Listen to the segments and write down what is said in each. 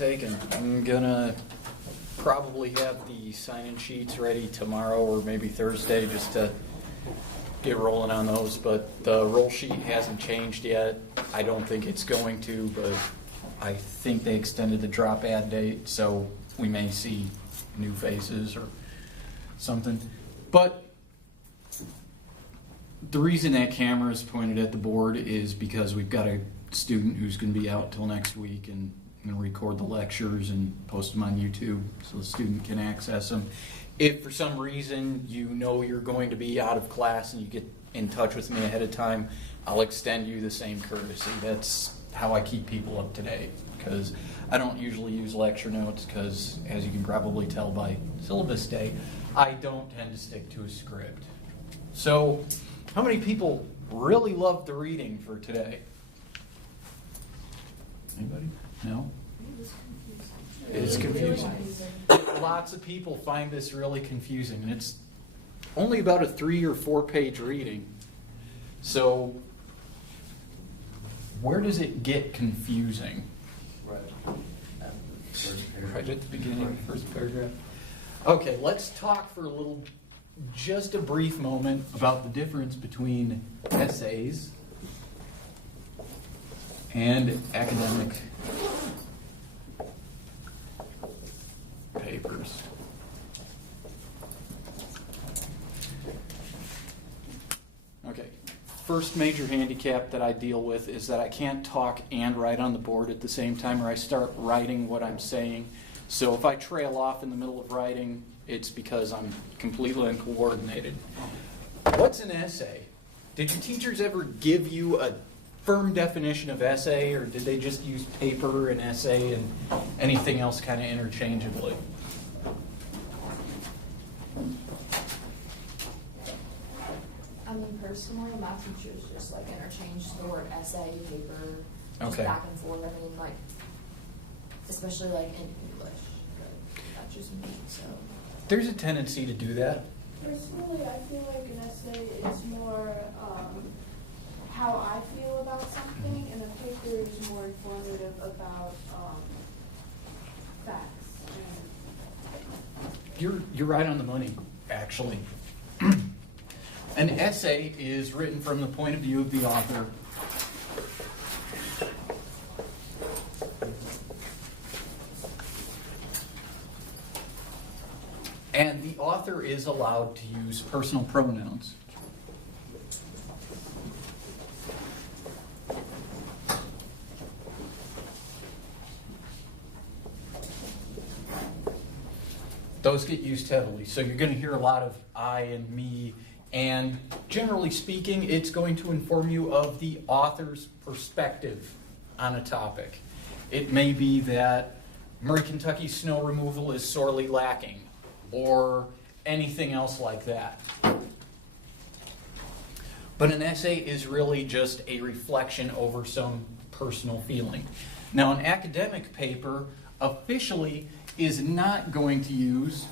taken. I'm gonna probably have the sign-in sheets ready tomorrow or maybe Thursday just to get rolling on those, but the roll sheet hasn't changed yet. I don't think it's going to, but I think they extended the drop ad date, so we may see new faces or something. But the reason that camera is pointed at the board is because we've got a student who's going to be out till next week, and I'm going to record the lectures and post them on YouTube so the student can access them. If for some reason you know you're going to be out of class and you get in touch with me ahead of time, I'll extend you the same courtesy. That's how I keep people up to date, because I don't usually use lecture notes because, as you can probably tell by syllabus day, I don't tend to stick to a script. So, how many people really loved the reading for today? Anybody? No? It's confusing. Lots of people find this really confusing, and it's only about a 3 or 4 page reading. So, where does it get confusing? Right at the beginning of the first paragraph. Okay, let's talk for just a brief moment about the difference between essays and academic papers. Okay, first major handicap that I deal with is that I can't talk and write on the board at the same time, or I start writing what I'm saying. So if I trail off in the middle of writing, it's because I'm completely uncoordinated. What's an essay? Did your teachers ever give you a firm definition of essay, or did they just use paper and essay and anything else kind of interchangeably? I mean, personally, my teachers just like interchanged the word essay, paper, just Okay. back and forth. I mean, like, especially like in English, but that's just me. So There's a tendency to do that. Personally, I feel like an essay is more how I feel about something, and a paper is more informative about facts. You're right on the money, actually. An essay is written from the point of view of the author. And the author is allowed to use personal pronouns. Those get used heavily. So you're going to hear a lot of I and me, and generally speaking, it's going to inform you of the author's perspective on a topic. It may be that Murray, Kentucky snow removal is sorely lacking, or anything else like that. But an essay is really just a reflection over some personal feeling. Now, an academic paper officially is not going to use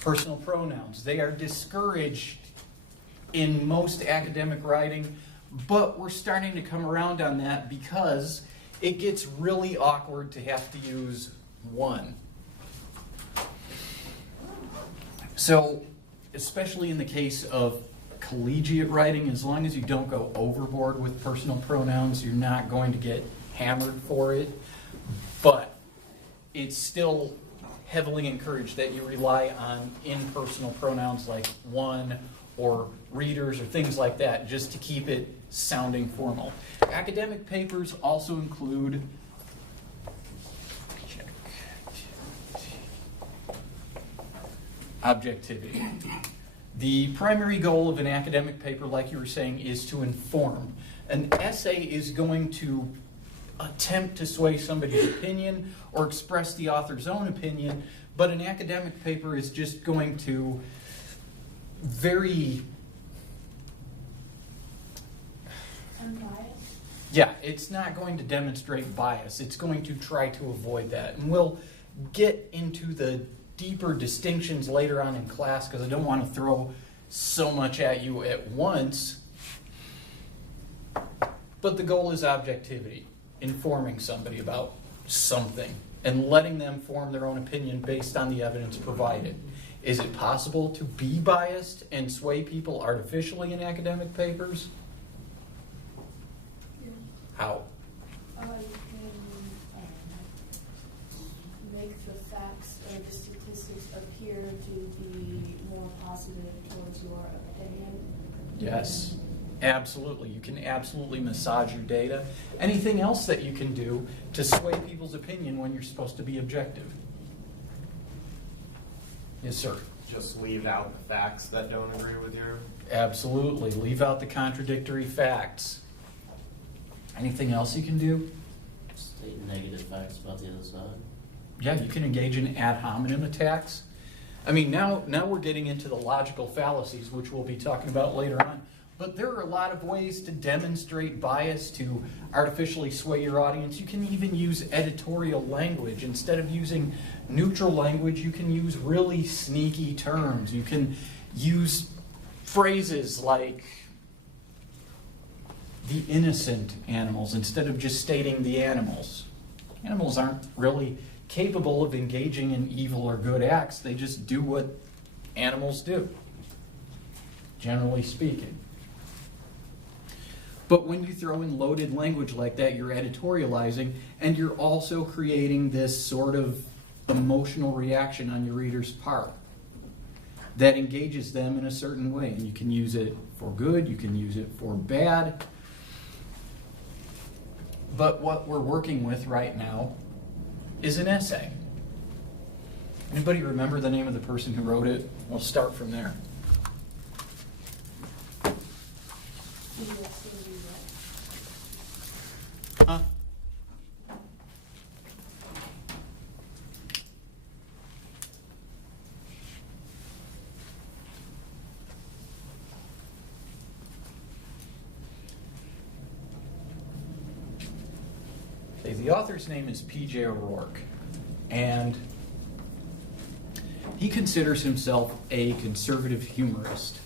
personal pronouns. They are discouraged in most academic writing, but we're starting to come around on that because it gets really awkward to have to use one. So, especially in the case of collegiate writing, as long as you don't go overboard with personal pronouns, you're not going to get hammered for it. But it's still heavily encouraged that you rely on impersonal pronouns like one or readers or things like that, just to keep it sounding formal. Academic papers also include objectivity. The primary goal of an academic paper, like you were saying, is to inform. An essay is going to attempt to sway somebody's opinion or express the author's own opinion, but an academic paper is just going to Unbiased? Yeah, it's not going to demonstrate bias. It's going to try to avoid that. And we'll get into the deeper distinctions later on in class because I don't want to throw so much at you at once. But the goal is objectivity, informing somebody about something and letting them form their own opinion based on the evidence provided. Is it possible to be biased and sway people artificially in academic papers? How? You can make the facts or the statistics appear to be more positive towards your opinion. Yes, absolutely. You can absolutely massage your data. Anything else that you can do to sway people's opinion when you're supposed to be objective? Yes, sir. Just leave out the facts that don't agree with your... Absolutely. Leave out the contradictory facts. Anything else you can do? State negative facts about the other side. Yeah, you can engage in ad hominem attacks. I mean, now we're getting into the logical fallacies, which we'll be talking about later on. But there are a lot of ways to demonstrate bias, to artificially sway your audience. You can even use editorial language. Instead of using neutral language, you can use really sneaky terms. You can use phrases like the innocent animals instead of just stating the animals. Animals aren't really capable of engaging in evil or good acts. They just do what animals do, generally speaking. But when you throw in loaded language like that, you're editorializing, and you're also creating this sort of emotional reaction on your reader's part that engages them in a certain way. And you can use it for good, you can use it for bad. But what we're working with right now is an essay. Anybody remember the name of the person who wrote it? We'll start from there. Huh? Okay, the author's name is P.J. O'Rourke, and he considers himself a conservative humorist.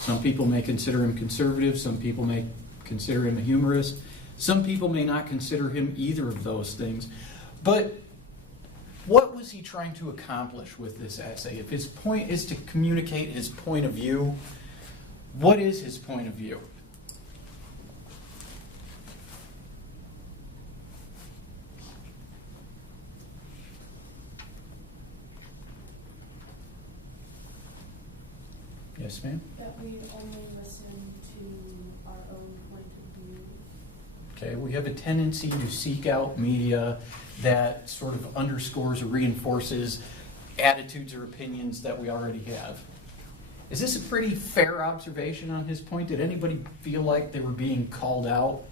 Some people may consider him conservative, some people may consider him a humorist. Some people may not consider him either of those things. But what was he trying to accomplish with this essay? If his point is to communicate his point of view, what is his point of view? Yes, ma'am? That we only listen to our own point of view. Okay, we have a tendency to seek out media that sort of underscores or reinforces attitudes or opinions that we already have. Is this a pretty fair observation on his point? Did anybody feel like they were being called out?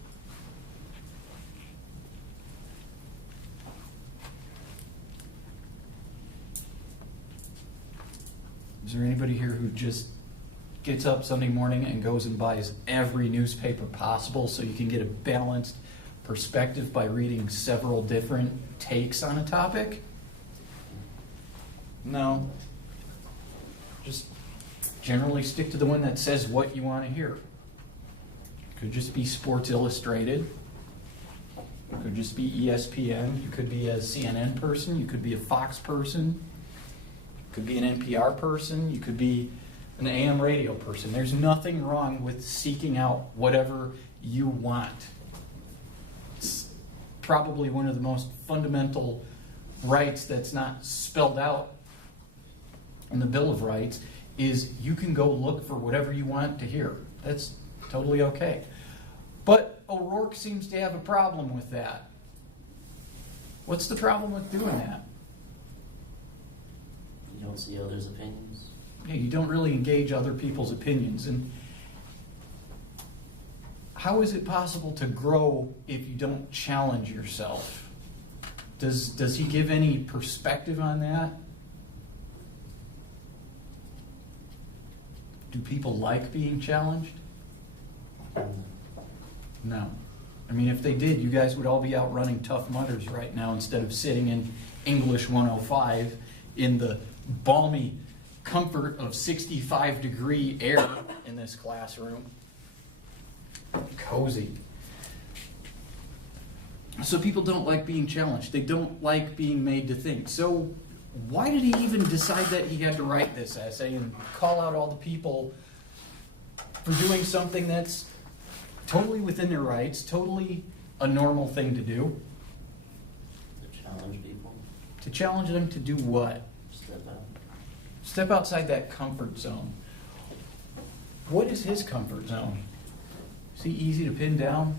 Is there anybody here who just gets up Sunday morning and goes and buys every newspaper possible so you can get a balanced perspective by reading several different takes on a topic? No. Just generally stick to the one that says what you want to hear. It could just be Sports Illustrated. It could just be ESPN. You could be a CNN person. You could be a Fox person. You could be an NPR person. You could be an AM radio person. There's nothing wrong with seeking out whatever you want. It's probably one of the most fundamental rights that's not spelled out in the Bill of Rights is you can go look for whatever you want to hear. That's totally okay. But O'Rourke seems to have a problem with that. What's the problem with doing that? You don't see others' opinions. Yeah, you don't really engage other people's opinions. And how is it possible to grow if you don't challenge yourself? Does he give any perspective on that? Do people like being challenged? No. I mean, if they did, you guys would all be out running Tough Mudders right now instead of sitting in English 105 in the balmy comfort of 65-degree air in this classroom. Cozy. So people don't like being challenged. They don't like being made to think. So why did he even decide that he had to write this essay and call out all the people for doing something that's totally within their rights, totally a normal thing to do? To challenge people, To challenge them to do what? step out. Step outside that comfort zone. What is his comfort zone? Is he easy to pin down?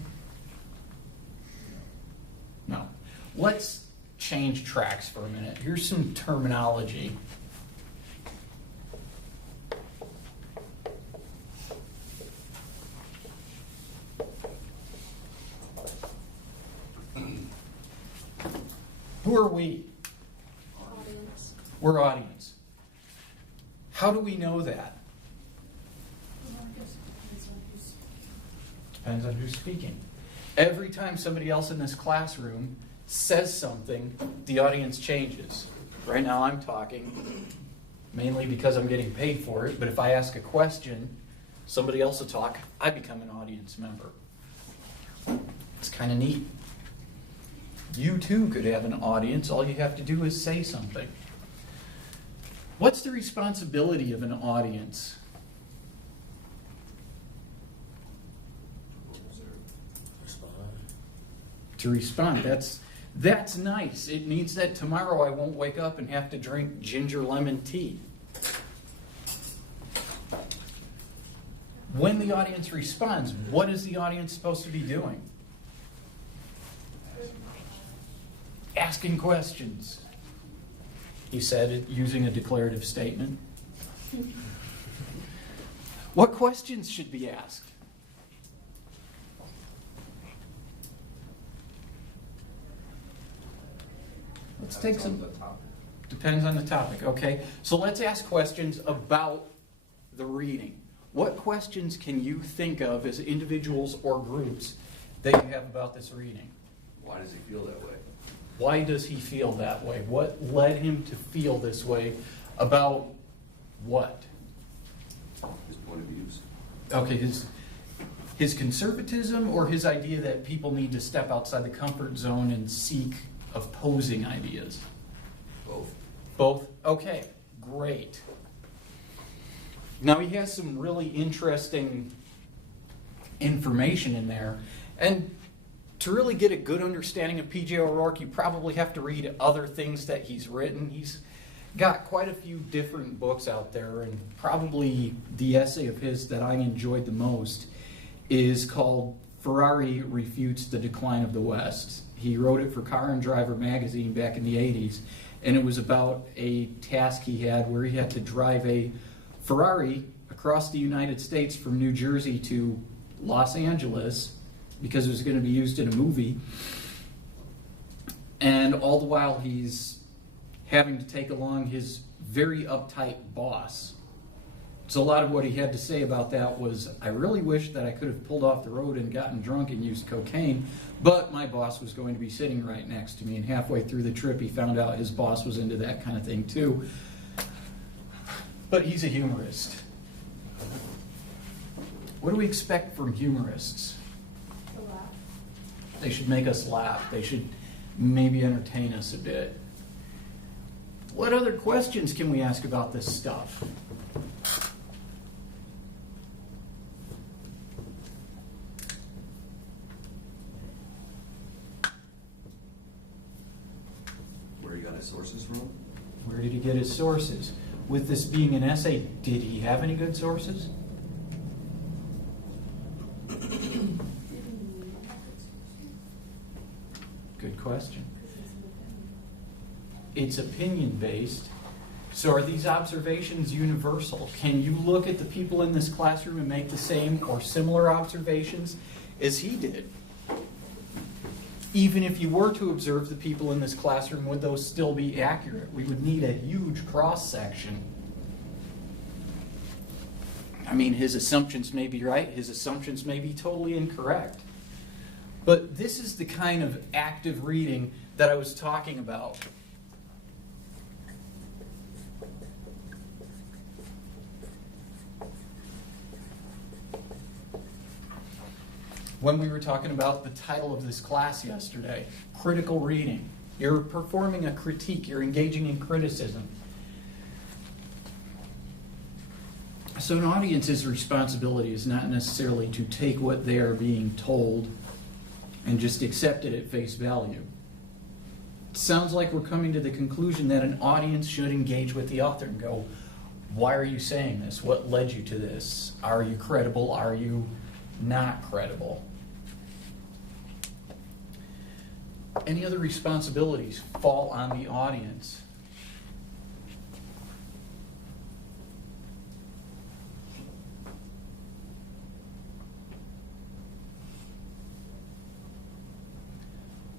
No. Let's change tracks for a minute. Here's some terminology. Who are we? Audience. We're audience. How do we know that? Depends on who's speaking. Every time somebody else in this classroom says something, the audience changes. Right now I'm talking, mainly because I'm getting paid for it, but if I ask a question, somebody else will talk, I become an audience member. It's kind of neat. You too could have an audience, all you have to do is say something. What's the responsibility of an audience? Respond. To respond. That's nice. It means that tomorrow I won't wake up and have to drink ginger lemon tea. When the audience responds, what is the audience supposed to be doing? Asking questions. He said it using a declarative statement. What questions should be asked? Let's take some. Depends on the topic, okay? So let's ask questions about the reading. What questions can you think of as individuals or groups that you have about this reading? Why does he feel that way? Why does he feel that way? What led him to feel this way about what? His point of views. Okay, his conservatism or his idea that people need to step outside the comfort zone and seek opposing ideas? Both. Both? Okay, great. Now he has some really interesting information in there. And to really get a good understanding of P.J. O'Rourke, you probably have to read other things that he's written. He's got quite a few different books out there, and probably the essay of his that I enjoyed the most is called Ferrari Refutes the Decline of the West. He wrote it for Car and Driver magazine back in the 80s, and it was about a task he had where he had to drive a Ferrari across the United States from New Jersey to Los Angeles because it was going to be used in a movie. And all the while he's having to take along his very uptight boss. So a lot of what he had to say about that was, I really wish that I could have pulled off the road and gotten drunk and used cocaine, but my boss was going to be sitting right next to me, and halfway through the trip he found out his boss was into that kind of thing too. But he's a humorist. What do we expect from humorists? To laugh. They should make us laugh. They should maybe entertain us a bit. What other questions can we ask about this stuff? Where he got his sources from? Where did he get his sources? With this being an essay, did he have any good sources? Good question. It's opinion-based. So are these observations universal? Can you look at the people in this classroom and make the same or similar observations as he did? Even if you were to observe the people in this classroom, would those still be accurate? We would need a huge cross-section. I mean, his assumptions may be right, his assumptions may be totally incorrect. But this is the kind of active reading that I was talking about. When we were talking about the title of this class yesterday, critical reading. You're performing a critique, you're engaging in criticism. So an audience's responsibility is not necessarily to take what they are being told and just accept it at face value. It sounds like we're coming to the conclusion that an audience should engage with the author and go, why are you saying this? What led you to this? Are you credible? Are you not credible? Any other responsibilities fall on the audience?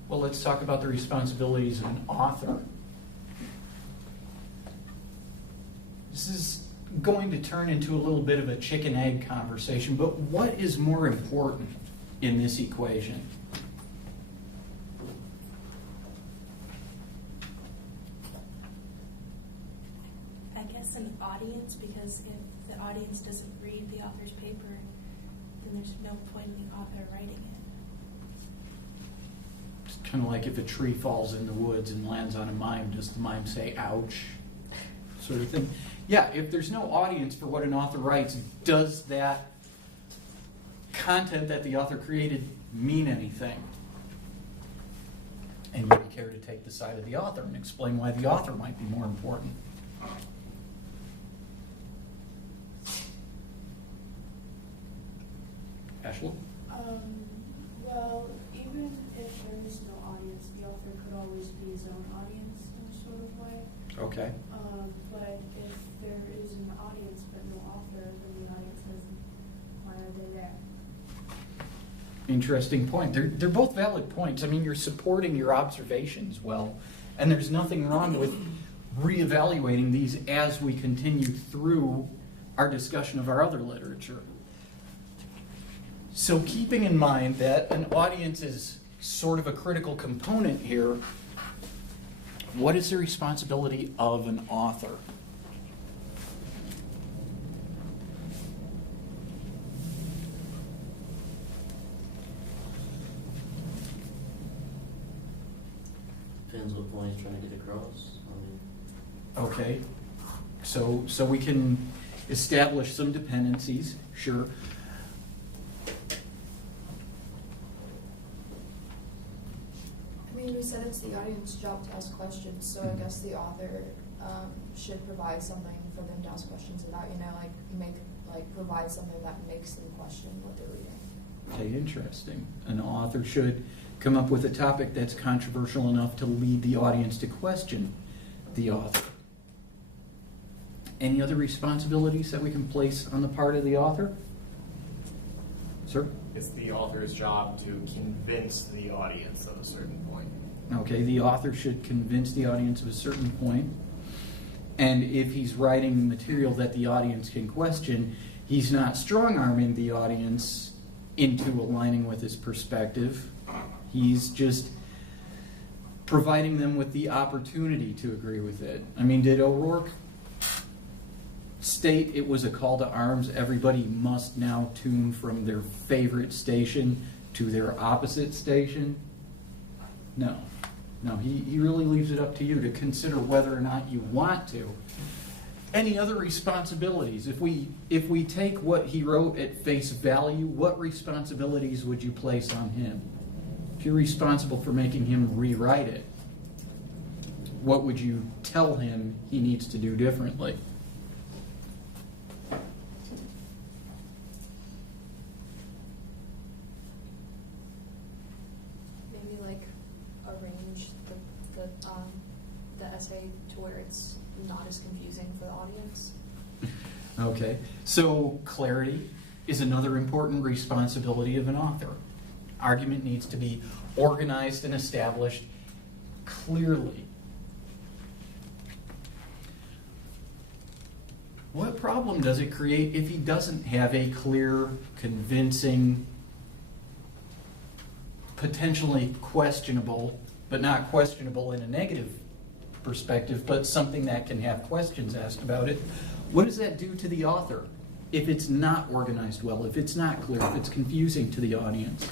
Well, let's talk about the responsibilities of an author. This is going to turn into a little bit of a chicken-egg conversation, but what is more important in this equation? I guess an audience, because if the audience doesn't read the author's paper, then there's no point in the author writing it. It's kind of like if a tree falls in the woods and lands on a mime, does the mime say, ouch? Sort of thing. Yeah, if there's no audience for what an author writes, does that content that the author created mean anything? Anybody care to take the side of the author and explain why the author might be more important? Ashley? Well, even if there is no audience, the author could always be his own audience in a sort of way. Okay. But if there is an audience but no author, then the audience doesn't. Why are they there? Interesting point. They're both valid points. I mean, you're supporting your observations well, and there's nothing wrong with reevaluating these as we continue through our discussion of our other literature. So keeping in mind that an audience is sort of a critical component here, what is the responsibility of an author? Depends what point he's trying to get across. I mean, Okay, so we can establish some dependencies, sure. I mean, we said it's the audience's job to ask questions, so I guess the author should provide something for them to ask questions about, provide something that makes them question what they're reading. Okay, interesting. An author should come up with a topic that's controversial enough to lead the audience to question the author. Any other responsibilities that we can place on the part of the author? Sir? It's the author's job to convince the audience of a certain point. Okay, the author should convince the audience of a certain point. And if he's writing material that the audience can question, he's not strong-arming the audience into aligning with his perspective. He's just providing them with the opportunity to agree with it. I mean, did O'Rourke state it was a call to arms? Everybody must now tune from their favorite station to their opposite station? No. No, he really leaves it up to you to consider whether or not you want to. Any other responsibilities? If we take what he wrote at face value, what responsibilities would you place on him? If you're responsible for making him rewrite it, what would you tell him he needs to do differently? Maybe arrange the essay to where it's not as confusing for the audience. Okay, so clarity is another important responsibility of an author. Argument needs to be organized and established clearly. What problem does it create if he doesn't have a clear, convincing potentially questionable, but not questionable in a negative perspective, but something that can have questions asked about it, what does that do to the author if it's not organized well, if it's not clear, if it's confusing to the audience?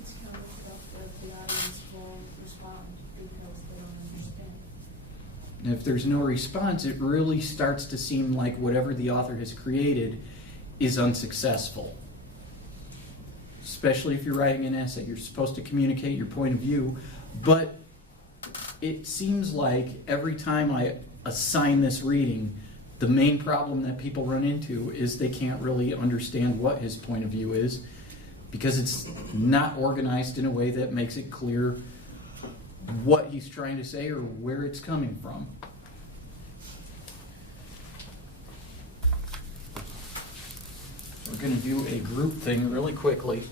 It's kind of stuff that the audience will respond because they don't understand. And if there's no response, it really starts to seem like whatever the author has created is unsuccessful. Especially if you're writing an essay, you're supposed to communicate your point of view, but it seems like every time I assign this reading, the main problem that people run into is they can't really understand what his point of view is because it's not organized in a way that makes it clear what he's trying to say or where it's coming from. We're going to do a group thing really quickly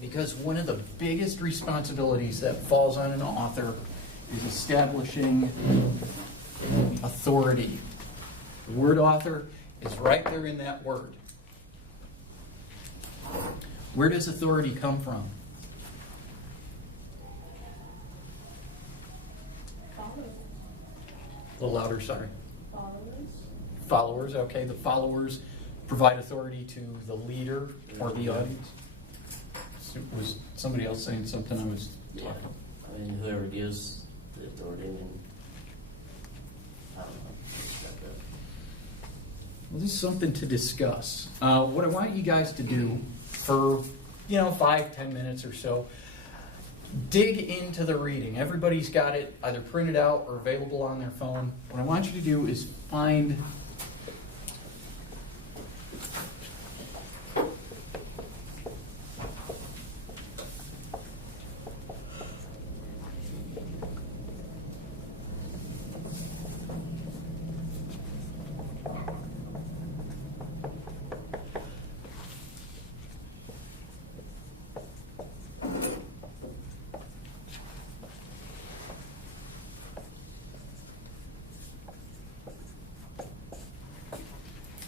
because one of the biggest responsibilities that falls on an author is establishing authority. The word author is right there in that word. Where does authority come from? Followers. A little louder, sorry. Followers. Followers, okay. The followers provide authority to the leader or the audience. Was somebody else saying something? I was Yeah, talking. I mean, whoever gives the authority, and I don't know, it's like Well, this is something to discuss. What I want you guys to do for, 5-10 minutes or so, dig into the reading. Everybody's got it either printed out or available on their phone. What I want you to do is find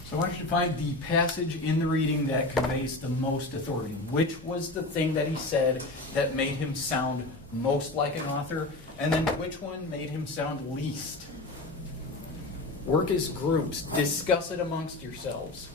So I want you to find the passage in the reading that conveys the most authority. Which was the thing that he said that made him sound most like an author? And then which one made him sound least? Work as groups. Discuss it amongst yourselves.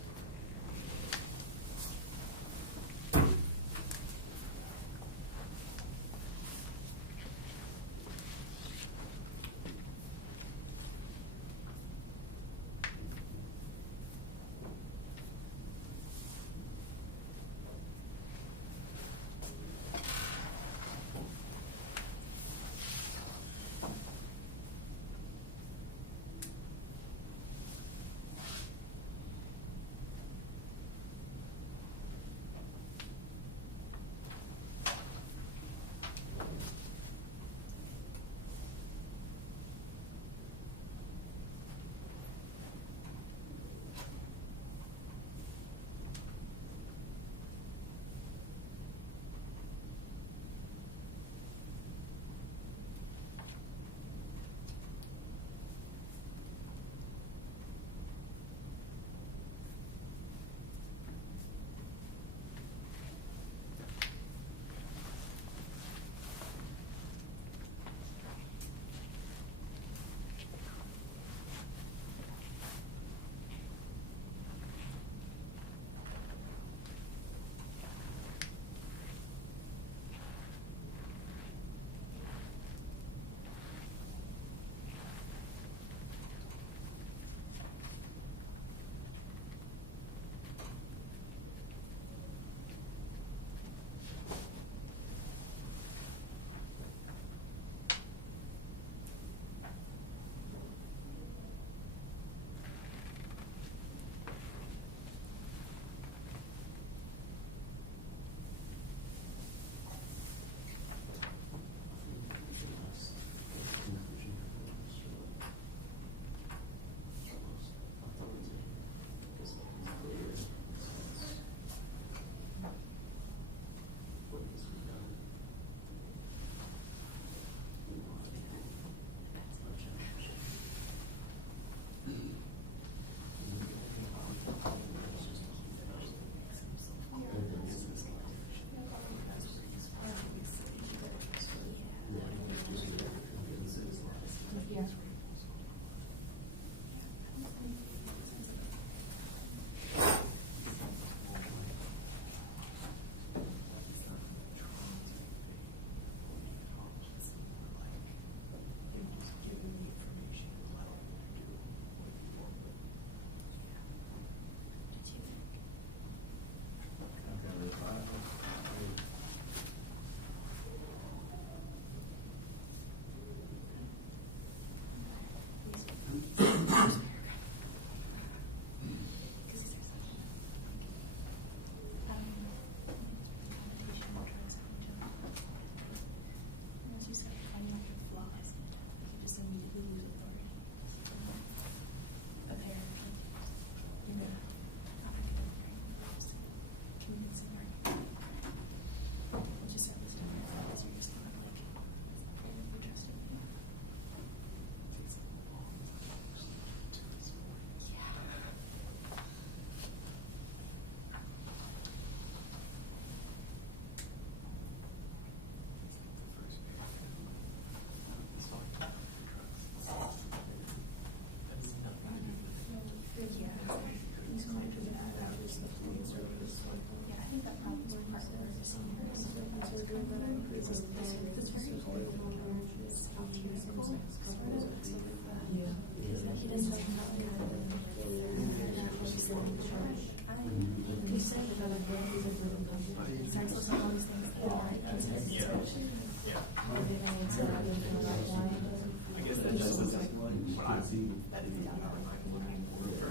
that's what I'm editing out of my mind. It's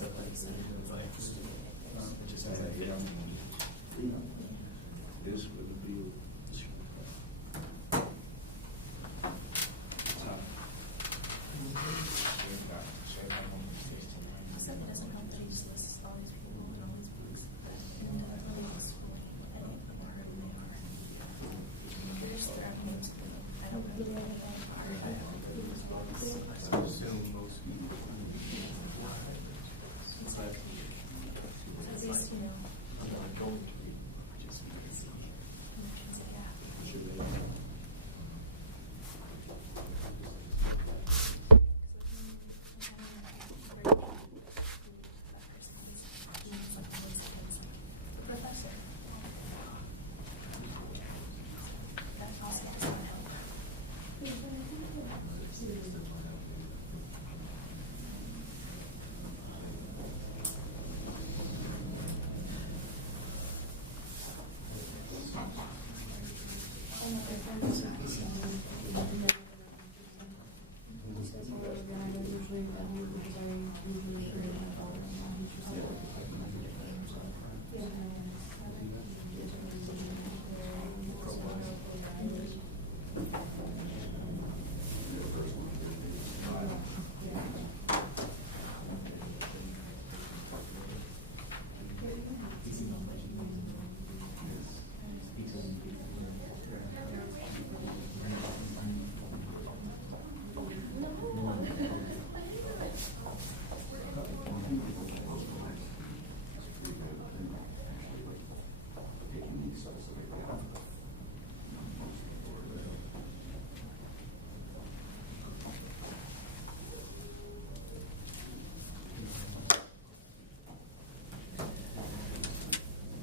like, it just doesn't fit. This would be. Also, it doesn't help that he just lists all these people and all these books, but it doesn't really explain any of them or who they are. There's their names, but I don't really know what they are. I assume most people. It's like, At least, you know, I'm not going to be just because. yeah. Professor. That also doesn't help.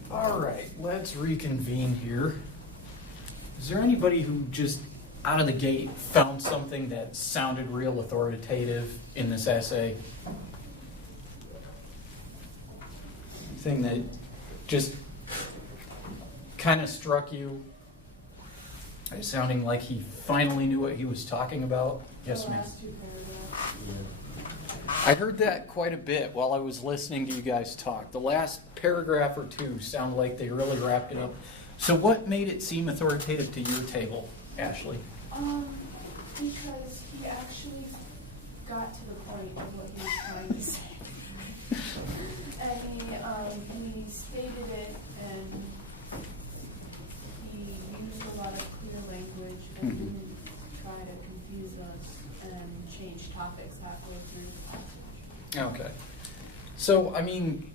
All right, let's reconvene here. Is there anybody who just out of the gate found something that sounded real authoritative in this essay? Thing that just kind of struck you as sounding like he finally knew what he was talking about? Yes, The ma'am. last two paragraphs. I heard that quite a bit while I was listening to you guys talk. The last paragraph or two sound like they really wrapped it up. So what made it seem authoritative to your table, Ashley? Because he actually got to the point of what he was trying to say. And he stated it, and he used a lot of clear language and Mhm. didn't try to confuse us and change topics halfway through the passage. Okay. So, I mean,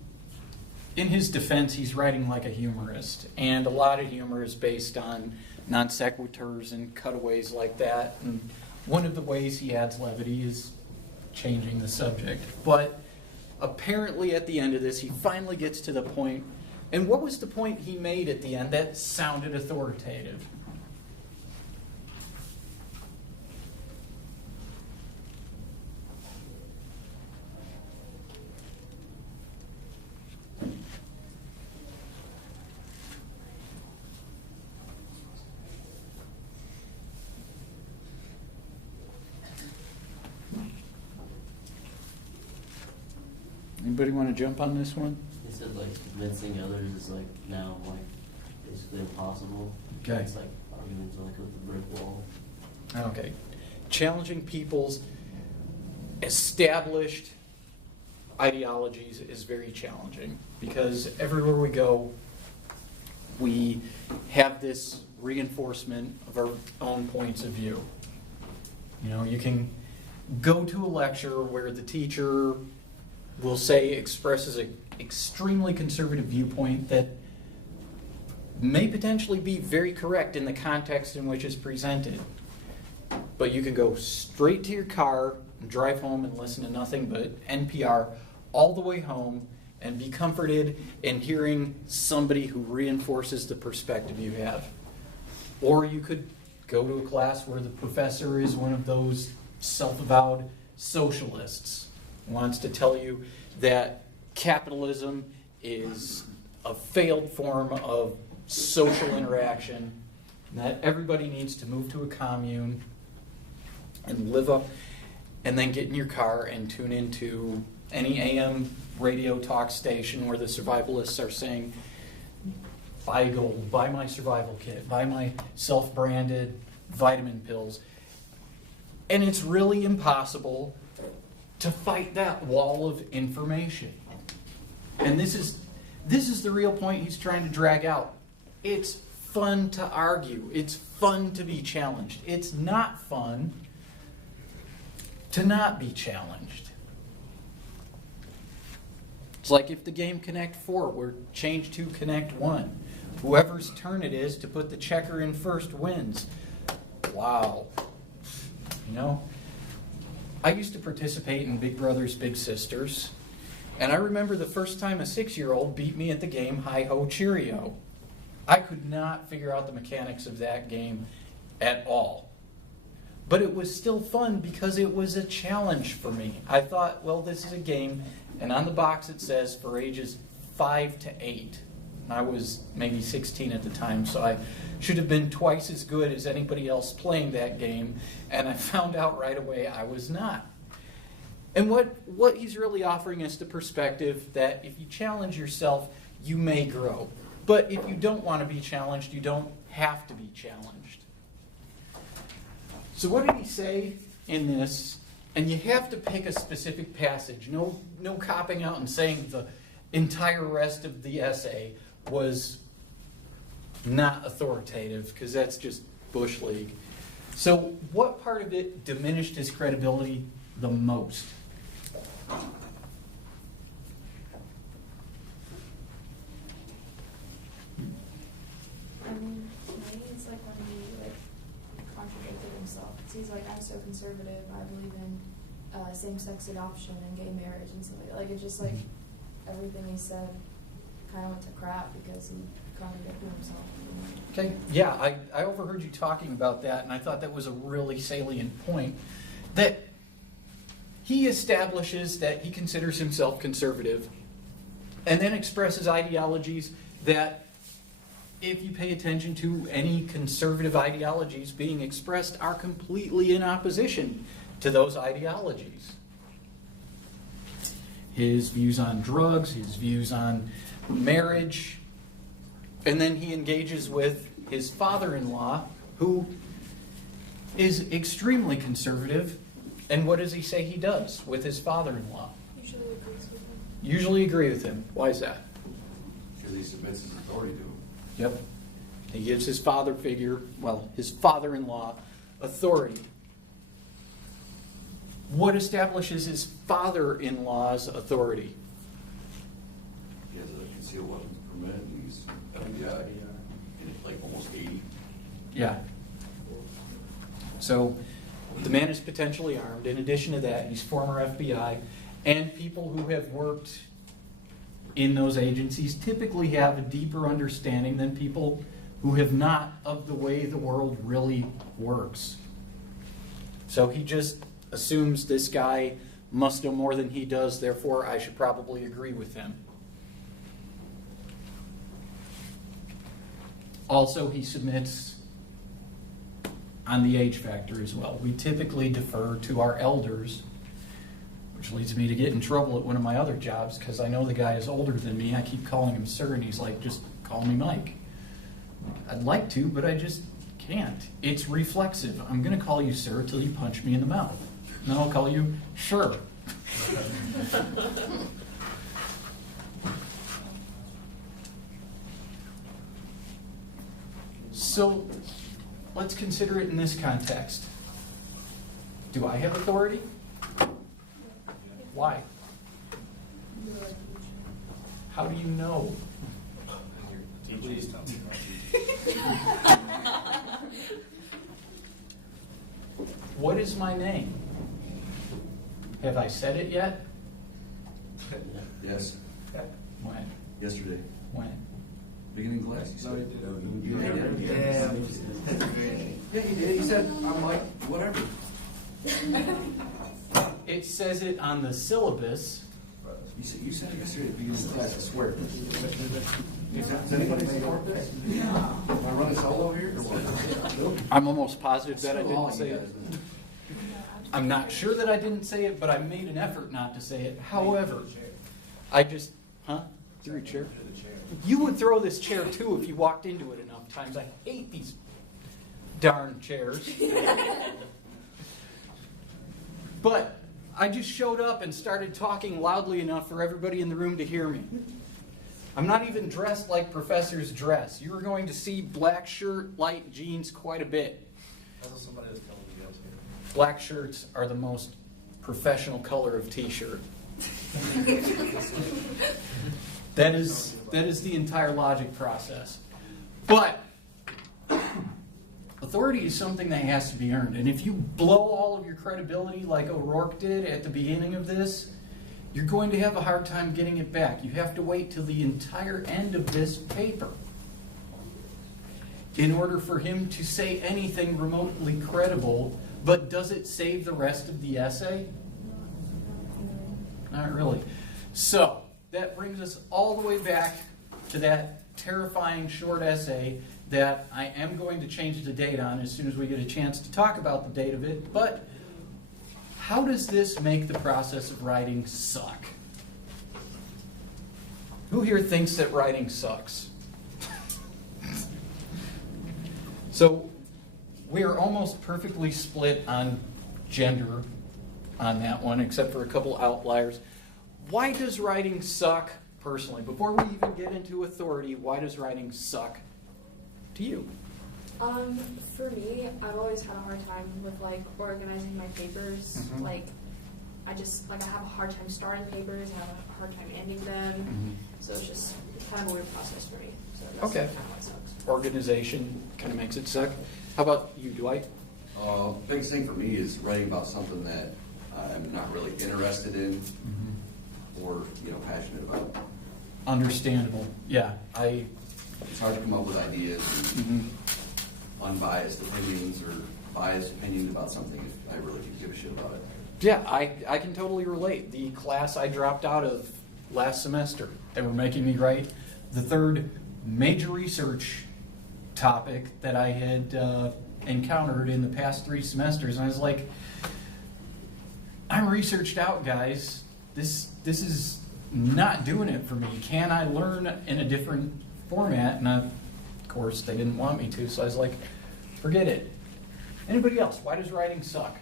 in his defense, he's writing like a humorist, and a lot of humor is based on non sequiturs and cutaways like that. And one of the ways he adds levity is changing the subject. But apparently, at the end of this, he finally gets to the point. And what was the point he made at the end that sounded authoritative? Anybody want to jump on this one? He said like convincing others is like now like basically impossible. Okay. It's like arguments like with the brick wall. Okay. Challenging people's established ideologies is very challenging because everywhere we go, we have this reinforcement of our own points of view. You know, you can go to a lecture where the teacher will say expresses an extremely conservative viewpoint that may potentially be very correct in the context in which it's presented. But you can go straight to your car and drive home and listen to nothing but NPR all the way home and be comforted in hearing somebody who reinforces the perspective you have. Or you could go to a class where the professor is one of those self-avowed socialists, wants to tell you that capitalism is a failed form of social interaction, and that everybody needs to move to a commune, and live up, and then get in your car and tune into any AM radio talk station where the survivalists are saying, buy gold, buy my survival kit, buy my self-branded vitamin pills. And it's really impossible to fight that wall of information. And this is the real point he's trying to drag out. It's fun to argue. It's fun to be challenged. It's not fun to not be challenged. It's like if the game Connect 4 were changed to Connect 1. Whoever's turn it is to put the checker in first wins. Wow. You know, I used to participate in Big Brothers Big Sisters, and I remember the first time a 6-year-old beat me at the game Hi-Ho Cheerio. I could not figure out the mechanics of that game at all. But it was still fun because it was a challenge for me. I thought, well, this is a game, and on the box it says for ages 5 to 8. I was maybe 16 at the time, so I should have been twice as good as anybody else playing that game, and I found out right away I was not. And what he's really offering is the perspective that if you challenge yourself, you may grow. But if you don't want to be challenged, you don't have to be challenged. So what did he say in this? And you have to pick a specific passage. No copping out and saying the entire rest of the essay was not authoritative, because that's just Bush League. So what part of it diminished his credibility the most? I mean, to me, it's like when he contradicted himself. 'Cause he's like, I'm so conservative. I believe in same-sex adoption and gay marriage and stuff like that. Like, it's just like everything he said kind of went to crap because he contradicted himself. Okay, yeah, I overheard you talking about that, and I thought that was a really salient point. That he establishes that he considers himself conservative, and then expresses ideologies that, if you pay attention to any conservative ideologies being expressed, are completely in opposition to those ideologies. His views on drugs, his views on marriage, and then he engages with his father-in-law, who is extremely conservative. And what does he say he does with his father-in-law? Usually agrees with him. Usually agree with him. Why is that? Because he submits his authority to him. Yep. He gives his his father-in-law authority. What establishes his father-in-law's authority? He has a concealed weapons permit, and he's FBI, and it's like almost 80. Yeah. So the man is potentially armed. In addition to that, he's former FBI, and people who have worked in those agencies typically have a deeper understanding than people who have not of the way the world really works. So he just assumes this guy must know more than he does, therefore I should probably agree with him. Also, he submits on the age factor as well. We typically defer to our elders, which leads me to get in trouble at one of my other jobs because I know the guy is older than me. I keep calling him sir, and he's like, just call me Mike. I'd like to, but I just can't. It's reflexive. I'm going to call you sir till you punch me in the mouth. And then I'll call you sure. So let's consider it in this context. Do I have authority? Why? How do you know? Please tell me. What is my name? Have I said it yet? Yes, When? yesterday, When? beginning class, he said. Yeah. Yeah, he did. He said, I'm like, whatever. It says it on the syllabus. You said it yesterday at the beginning of class, I swear. Does anybody support this? Yeah. Am I running solo here or what? I'm almost positive that I Still all didn't say you it. guys, I'm not sure that I didn't say it, but I made an effort not to say it. However, I just, threw a chair. You would throw this chair too if you walked into it enough times. I hate these darn chairs. But I just showed up and started talking loudly enough for everybody in the room to hear me. I'm not even dressed like professors dress. You are going to see black shirt, light jeans quite a bit. Somebody was telling you guys here. Black shirts are the most professional color of t-shirt. That is the entire logic process. But authority is something that has to be earned. And if you blow all of your credibility like O'Rourke did at the beginning of this, you're going to have a hard time getting it back. You have to wait till the entire end of this paper in order for him to say anything remotely credible. But does it save the rest of the essay? Not really. So that brings us all the way back to that terrifying short essay that I am going to change the date on as soon as we get a chance to talk about the date of it. But how does this make the process of writing suck? Who here thinks that writing sucks? So we are almost perfectly split on gender on that one, except for a couple outliers. Why does writing suck personally? Before we even get into authority, why does writing suck to you? For me, I've always had a hard time with organizing my papers. Mhm. I have a hard time starting papers. I have a hard time ending them. Mhm. So it's just kind of a weird process for me. So that's Okay. kind of why it sucks. Organization kind of makes it suck. How about you, Dwight? Biggest thing for me is writing about something that I'm not really interested in or passionate about. Understandable. Yeah, It's hard to come up with ideas and unbiased opinions or biased opinions about something if I really do give a shit about it. Yeah, I can totally relate. The class I dropped out of last semester, they were making me write the third major research topic that I had encountered in the past 3 semesters, and I was like, I'm researched out, guys. This is not doing it for me. Can I learn in a different format? And of course, they didn't want me to, so I was like, forget it. Anybody else? Why does writing suck?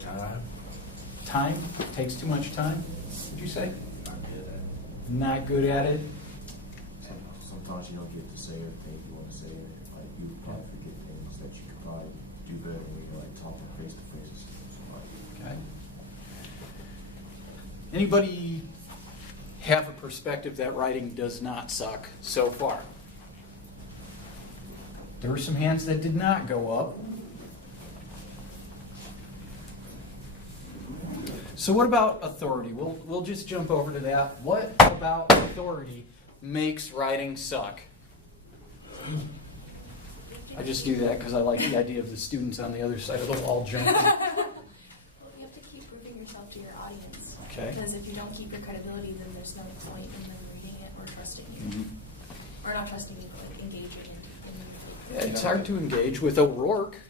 Time. Time? Takes too much time? Would you say? Not good at it. Not good at it? Sometimes you don't get to say everything you want to say. Like you probably forget things that you could probably do better when you're like talking face to face and stuff. Okay. Anybody have a perspective that writing does not suck so far? There were some hands that did not go up. So what about authority? We'll just jump over to that. What about authority makes writing suck? I just do that because I like the idea of the students on the other side of the wall jumping. Well, you have to keep proving yourself to your audience. Okay. Because if you don't keep your credibility, then there's no point in them reading it or trusting you. Mhm. Or not trusting you, but like engaging in Yeah, it's hard to engage with O'Rourke.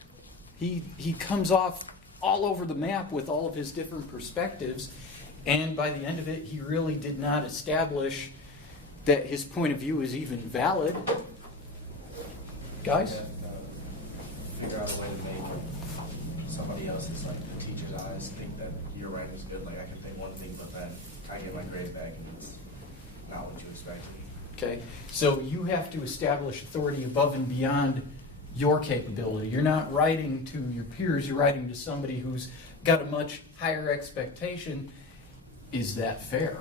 He comes off all over the map with all of his different perspectives, and by the end of it, he really did not establish that his point of view is even valid. Guys? Figure out a way to make somebody else's, like the teacher's eyes, think that your writing is good. Like I can think one thing, but then I get my grade back and it's not what you expected. Okay, so you have to establish authority above and beyond your capability. You're not writing to your peers, you're writing to somebody who's got a much higher expectation. Is that fair?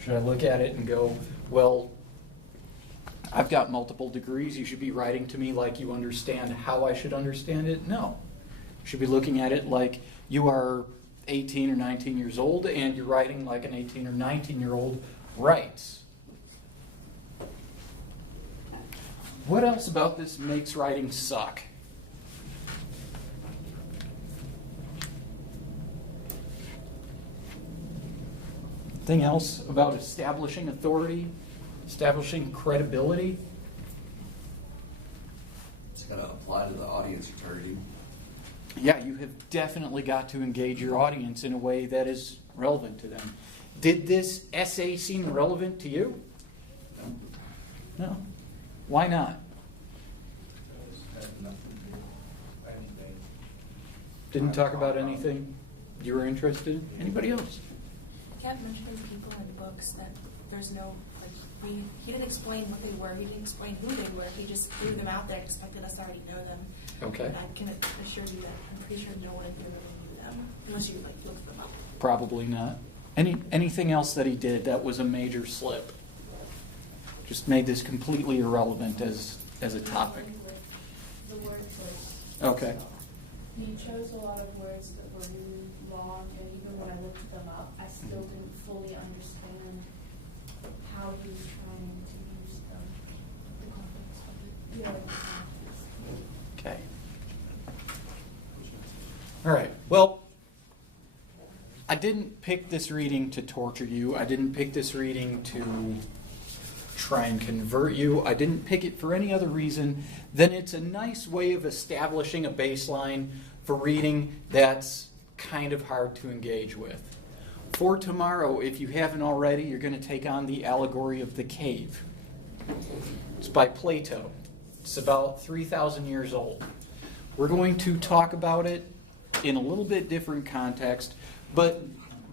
Should I look at it and go, well, I've got multiple degrees, you should be writing to me like you understand how I should understand it? No. You should be looking at it like you are 18 or 19 years old and you're writing like an 18 or 19-year-old writes. What else about this makes writing suck? Anything else about establishing authority, establishing credibility? It's gotta apply to the audience you're targeting. Yeah, you have definitely got to engage your audience in a way that is relevant to them. Did this essay seem relevant to you? No. Why not? Anything. Didn't talk about anything you were interested in? Anybody else? He kept mentioning people in books that there's no, like, he didn't explain what they were, he didn't explain who they were, he just threw them out there, expected us to already know them. Okay. And I can assure you that I'm pretty sure no one in here really knew them, unless you, like, looked them up. Probably not. Anything else that he did that was a major slip? Just made this completely irrelevant as a topic. The word choice. Okay. He chose a lot of words that were really long, and even when I looked them up, I still didn't fully understand how he was trying to use them. The context of it. Yeah, the context. Okay. All right. Well, I didn't pick this reading to torture you. I didn't pick this reading to try and convert you. I didn't pick it for any other reason than it's a nice way of establishing a baseline for reading that's kind of hard to engage with. For tomorrow, if you haven't already, you're going to take on the allegory of the cave. It's by Plato. It's about 3,000 years old. We're going to talk about it in a little bit different context, but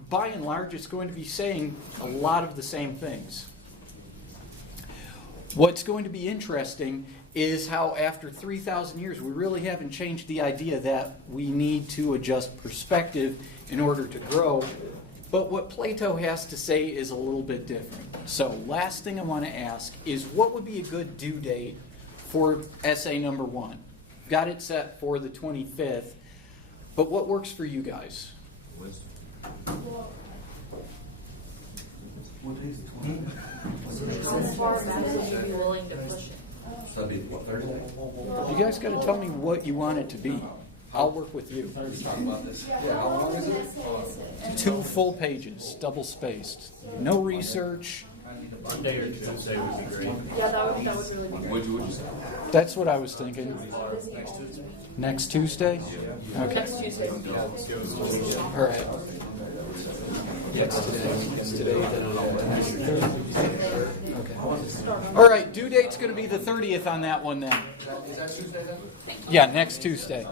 by and large, it's going to be saying a lot of the same things. What's going to be interesting is how after 3,000 years, we really haven't changed the idea that we need to adjust perspective in order to grow. But what Plato has to say is a little bit different. So last thing I want to ask is, what would be a good due date for essay number 1? Got it set for the 25th, but what works for you guys? Well, What day is the 20th? How far back would you be willing to push it? So that'd be, what, Thursday? You guys got to tell me what you want it to be. I'll work with you. Let's talk about this. yeah, how long is it? 2 full pages, double spaced. No research. Monday or Tuesday would be great. Yeah, that would really be great. Would you say? That's what I was thinking. Next Tuesday? Okay. Next Tuesday would be good. All right. Today. Okay. All right, due date's going to be the 30th on that one then. Is that Tuesday then? Yeah, next Tuesday.